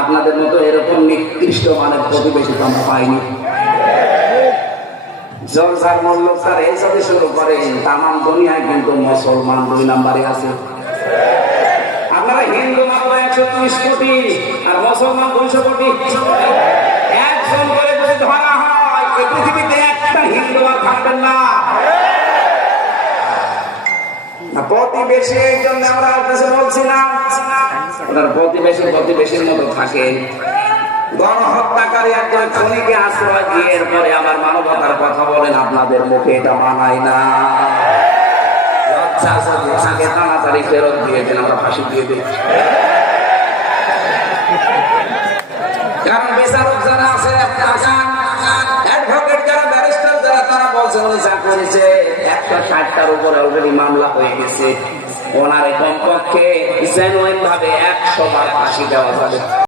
আপনাদের মতো এরকম নিকৃষ্ট মানের প্রতিবেশী তো আমরা পাইনি। জলসার মল্লক স্যার এইসবই শুরু করেন, তাম দুনিয়ায় কিন্তু মুসলমান 2 নম্বরে আছে। আপনারা হিন্দু মাত্র 130 কোটি আর মুসলমান 200 কোটি। একজন করে যদি ধরা হয় এই পৃথিবীতে একটা হিন্দু আর থাকবেন না। প্রতিবেশীর জন্য আমরা কিছু বলছি না, ওনার প্রতিবেশীর মতো থাকেন। গণহত্যাকারী একজন খুনিকে আশ্রয় দিয়ে এরপরে আমার মানবতার কথা বলেন, আপনাদের মুখে এটা মানায় না। লজ্জা যদি থাকে তাড়াতাড়ি ফেরত দিয়ে দেন, আমরা ফাঁসি দিয়ে দিই। কারণ বিচারক যারা আছে, অ্যাডভোকেট যারা, ব্যারিস্টার যারা, তারা বলছেন উনি যা করেছে 160টার উপরে অলরেডি মামলা হয়ে গেছে, ওনারে কমপক্ষে জেনুইন ভাবে 100 বার ফাঁসি দেওয়া যাবে।